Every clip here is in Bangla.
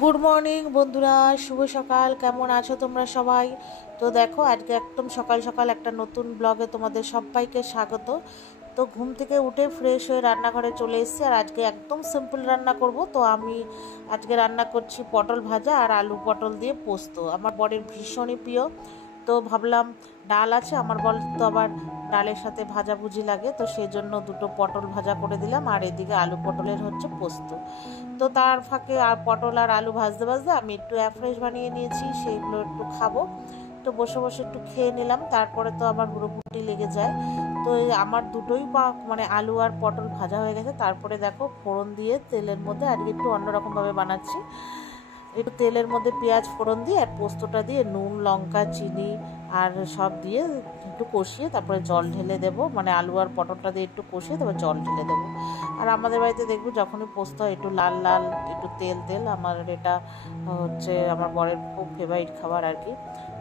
গুড মর্নিং বন্ধুরা, শুভ সকাল। কেমন আছো তোমরা সবাই? তো দেখো, আজকে একদম সকাল সকাল একটা নতুন ব্লগে তোমাদের সবাইকে স্বাগত। তো ঘুম থেকে উঠে ফ্রেশ হয়ে রান্নাঘরে চলে এসেছি, আর আজকে একদম সিম্পল রান্না করব। তো আমি আজকে রান্না করছি পটল ভাজা আর আলু পটল দিয়ে পোস্ত। আমার বরের ভীষণই প্রিয়। তো ভাবলাম, ডাল আছে আমার বর, তো আবার ডালের সাথে ভাজাভুজি লাগে, তো সেই জন্য দুটো পটল ভাজা করে দিলাম, আর এদিকে আলু পটলের হচ্ছে পোস্ত। তো তার ফাঁকে আর পটল আর আলু ভাজতে ভাজতে আমি একটু অ্যাফ্রেশ বানিয়ে নিয়েছি, সেইগুলো একটু খাবো। তো বসে বসে একটু খেয়ে নিলাম, তারপরে তো আমার হুড়োহুড়ি লেগে যায়। তো আমার দুটোই মানে আলু আর পটল ভাজা হয়ে গেছে। তারপরে দেখো, ফোড়ন দিয়ে তেলের মধ্যে আজকে একটু অন্যরকমভাবে বানাচ্ছি। একটু তেলের মধ্যে পেঁয়াজ ফোড়ন দিয়ে আর পোস্তটা দিয়ে নুন লঙ্কা চিনি আর সব দিয়ে একটু কষিয়ে তারপরে জল ঢেলে দেবো, মানে আলু আর পটলটা দিয়ে একটু কষিয়ে তারপর জল ঢেলে দেবো। আর আমাদের বাড়িতে দেখবো যখনই পোস্ত হয় একটু লাল লাল, একটু তেল তেল, আমার এটা হচ্ছে আমার বরের খুব ফেভারিট খাবার আর কি।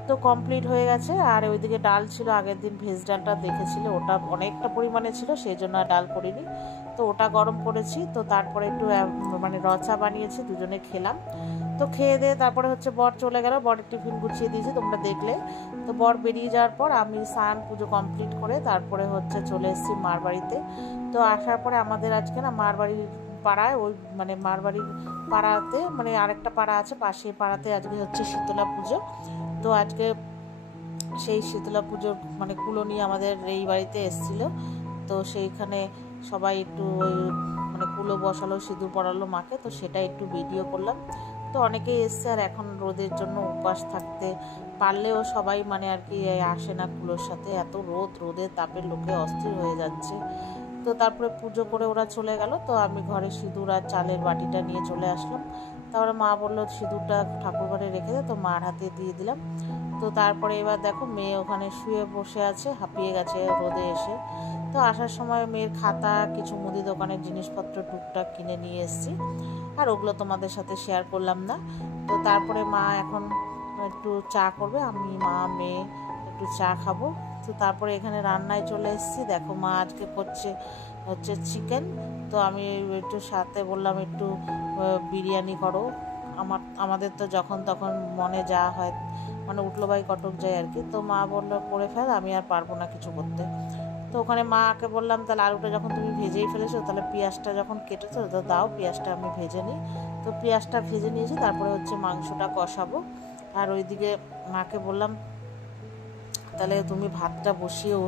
তো কমপ্লিট হয়ে গেছে। আর ওইদিকে ডাল ছিল, আগের দিন ভেজ ডালটা দেখেছিল, ওটা অনেকটা পরিমাণে ছিল, সেই জন্য আর ডাল করিনি। তো ওটা গরম করেছি। তো তারপরে একটু মানে রচা বানিয়েছি, দুজনে খেলাম। তো খেয়ে দিয়ে তারপরে হচ্ছে বর চলে গেল, বরের টিফিন গুছিয়ে দিয়েছি তোমরা দেখলে। তো বর বেরিয়ে যাওয়ার পর আমি স্নান পুজো কমপ্লিট করে তারপরে হচ্ছে চলে এসেছি মার বাড়িতে। তো আসার পরে আমাদের আজকে না মার বাড়ির পাড়ায়, ওই মানে মার বাড়ির পাড়াতে, মানে আরেকটা পাড়া আছে পাশে, পাড়াতে আজকে হচ্ছে শীতলা পুজো। তো আজকে সেই শীতলা পুজোর মানে কুলো নিয়ে আমাদের এই বাড়িতে এসেছিলো। তো সেইখানে সবাই একটু ওই মানে কুলো বসালো, সিঁদুর পড়ালো মাকে, তো সেটা একটু ভিডিও করলাম। তো অনেকেই এসছে, আর এখন রোদের জন্য উপবাস থাকতে পারলেও সবাই মানে আর কি আসে না কুলোর সাথে, এত রোদের তাপে লোকে অস্থির হয়ে যাচ্ছে। তো তারপরে পুজো করে ওরা চলে গেল। তো আমি ঘরে সিঁদুর আর চালের বাটিটা নিয়ে চলে আসলাম। তারপরে মা বললো সিঁদুরটা ঠাকুর ঘরে রেখে দে, তো মার হাতে দিয়ে দিলাম। তো তারপরে এবার দেখো, মেয়ে ওখানে শুয়ে বসে আছে, হাঁপিয়ে গেছে রোদে এসে। তো আসার সময় মেয়ের খাতা, কিছু মুদি দোকানের জিনিসপত্র টুকটাক কিনে নিয়ে এসেছি, আর ওগুলো তোমাদের সাথে শেয়ার করলাম না। তো তারপরে মা এখন একটু চা করবে, আমি মা মেয়ে একটু চা খাবো। তো তারপরে এখানে রান্নায় চলে এসেছি। দেখো, মা আজকে করছে হচ্ছে চিকেন। তো আমি একটু সাথে বললাম একটু বিরিয়ানি করো। আমাদের তো যখন তখন মনে যা হয়, মানে উঠলো বাই কটক যায় আর কি। তো মা বললো করে ফেল, আমি আর পারবো না কিছু করতে। তো ওখানে মাকে বললাম, তাহলে আলুটা যখন তুমি ভেজেই ফেলেছো, তাহলে পেঁয়াজটা যখন কেটেছো তো দাও, পেঁয়াজটা আমি ভেজে নিই। তো পেঁয়াজটা ভেজে নিয়েছি, তারপরে হচ্ছে মাংসটা কষাবো। আর ওইদিকে মাকে বললাম, তাহলে তুমি ভাতটা বসিয়েও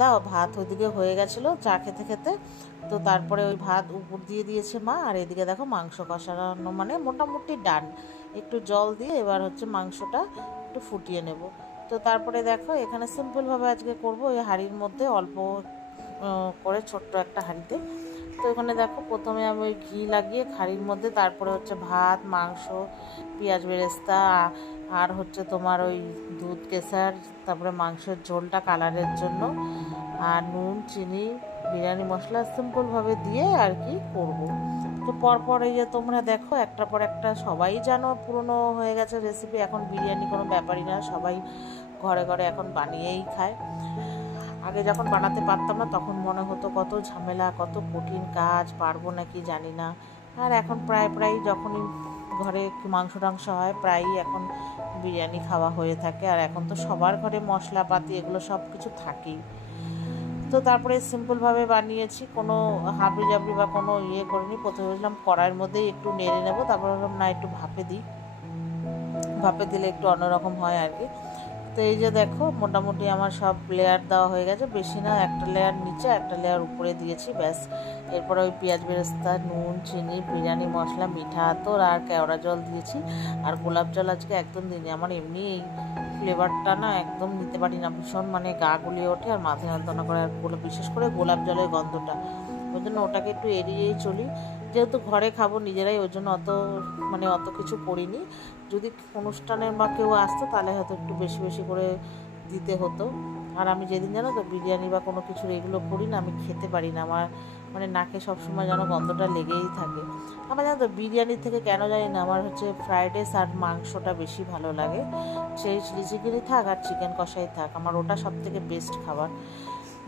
দাও। ভাত ওইদিকে হয়ে গেছিলো চা খেতে খেতে। তো তারপরে ওই ভাত উপর দিয়ে দিয়েছে মা, আর এদিকে দেখো মাংস কষানো মানে মোটামুটি ডান। একটু জল দিয়ে এবার হচ্ছে মাংসটা একটু ফুটিয়ে নেব। তো তারপরে দেখো, এখানে সিম্পলভাবে আজকে করবো, ওই হাঁড়ির মধ্যে অল্প করে ছোট্ট একটা হাঁড়িতে। তো এখানে দেখো, প্রথমে আমি ওই ঘি লাগিয়ে হাঁড়ির মধ্যে, তারপরে হচ্ছে ভাত, মাংস, পেঁয়াজ বেরেস্তা, আর হচ্ছে তোমার ওই দুধ কেশর, তারপরে মাংসের ঝোলটা কালারের জন্য, আর নুন চিনি বিরিয়ানি মশলা সিম্পলভাবে দিয়ে আর কি করব। তো পরপর এই যে তোমরা দেখো, একটার পর একটা সবাই জানো, পুরনো হয়ে গেছে রেসিপি, এখন বিরিয়ানি কোনো ব্যাপারই না, সবাই ঘরে ঘরে এখন বানিয়েই খায়। আগে যখন বানাতে পারতাম না, তখন মনে হতো কত ঝামেলা, কত কঠিন কাজ, পারবো নাকি জানি না। আর এখন প্রায় প্রায় যখনই ঘরে মাংস টাংস হয়, প্রায়ই এখন বিরিয়ানি খাওয়া হয়ে থাকে। আর এখন তো সবার ঘরে মশলাপাতি এগুলো সব কিছু থাকেই। তো তারপরে সিম্পলভাবে বানিয়েছি, কোনো হাবড়ি জাবড়ি বা কোনো ইয়ে করিনি। প্রথমে বললাম কড়াইয়ের মধ্যেই একটু নেড়ে নেবো, তারপরে বললাম না, একটু ভাপে দিই, ভাপে দিলে একটু অন্যরকম হয় আর কি। তো এই যে দেখো, মোটামুটি আমার সব লেয়ার দেওয়া হয়ে গেছে, বেশি না, একটা লেয়ার নিচে একটা লেয়ার উপরে দিয়েছি, ব্যাস। এরপরে ওই পেঁয়াজ বেরেস্তা, নুন চিনি, বিরিয়ানি মশলা, মিঠা আতর আর কেওড়া জল দিয়েছি। আর গোলাপ জল আজকে একদম দিইনি, আমার এমনি এই ফ্লেভারটা না একদম নিতে পারি না, ভীষণ মানে গা গুলিয়ে ওঠে আর মাথা যন্ত্রণা করে, আর বিশেষ করে গোলাপ জলের গন্ধটা, ওই জন্য ওটাকে একটু এড়িয়েই চলি। যেহেতু ঘরে খাবো নিজেরাই, ওই জন্য অত কিছু করিনি। যদি অনুষ্ঠানের বা কেউ আসতো, তাহলে হয়তো একটু বেশি বেশি করে দিতে হতো। আর আমি যেদিন জানো তো বিরিয়ানি বা কোনো কিছুর এগুলো করি না, আমি খেতে পারি না, আমার মানে নাকে সবসময় যেন গন্ধটা লেগেই থাকে। আমার জানো তো বিরিয়ানির থেকে কেন জানি না, আমার হচ্ছে ফ্রাইড রাইস আর মাংসটা বেশি ভালো লাগে। সেই চিলি চিকেনই থাক আর চিকেন কষাই থাক, আমার ওটা সবথেকে বেস্ট খাবার।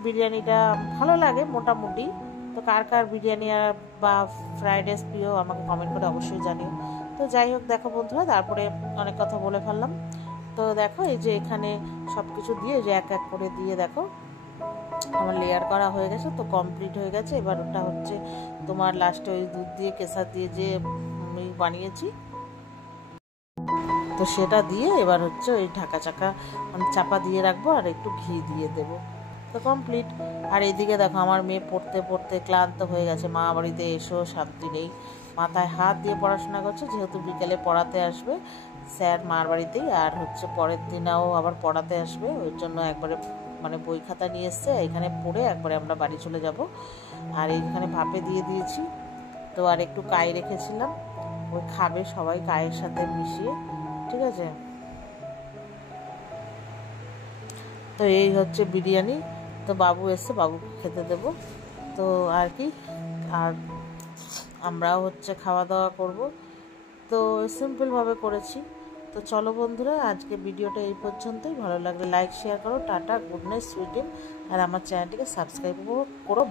বিরিয়ানিটা ভালো লাগে মোটামুটি। তো কার কার বিরিয়ানি আর বা ফ্রাইড রাইস প্রিয়, আমাকে কমেন্ট করে অবশ্যই জানিও। তো যাই হোক দেখো বন্ধুরা, তারপরে অনেক কথা বলে ফেললাম। তো দেখো এই যে এখানে সব কিছু দিয়ে যে এক এক করে দিয়ে দেখো আমার লেয়ার করা হয়ে গেছে, তো কমপ্লিট হয়ে গেছে। এবার ওটা হচ্ছে তোমার লাস্টে ওই দুধ দিয়ে কেশর দিয়ে যে আমি বানিয়েছি, তো সেটা দিয়ে এবার হচ্ছে ওই ঢাকা চাকা মানে চাপা দিয়ে রাখবো আর একটু ঘি দিয়ে দেবো, তো কমপ্লিট। আর এইদিকে দেখো আমার মেয়ে পড়তে পড়তে ক্লান্ত হয়ে গেছে, মা বাড়িতে এসো শান্তি নেই, মাথায় হাত দিয়ে পড়াশোনা করছে, যেহেতু বিকেলে পড়াতে আসবে স্যার মার বাড়িতেই, আর হচ্ছে পরের দিনেও আবার পড়াতে আসবে, ওই জন্য একবারে মানে বই খাতা নিয়ে এসছে, এখানে পড়ে একবারে আমরা বাড়ি চলে যাব। আর এইখানে ভাপে দিয়ে দিয়েছি, তো আর একটু কাই রেখেছিলাম, ওই খাবে সবাই কায়ের সাথে মিশিয়ে, ঠিক আছে। তো এই হচ্ছে বিরিয়ানি, তো বাবু এসছে, বাবুকে খেতে দেব, তো আর কি, আর আমরাও হচ্ছে খাওয়া দাওয়া করব, তো সিম্পলভাবে করেছি। তো চলো বন্ধুরা, আজকে ভিডিওটা এই পর্যন্তই। ভালো লাগলে লাইক শেয়ার করো। Tata, good night, sweet dream. আর আমার চ্যানেলটিকে সাবস্ক্রাইব করো।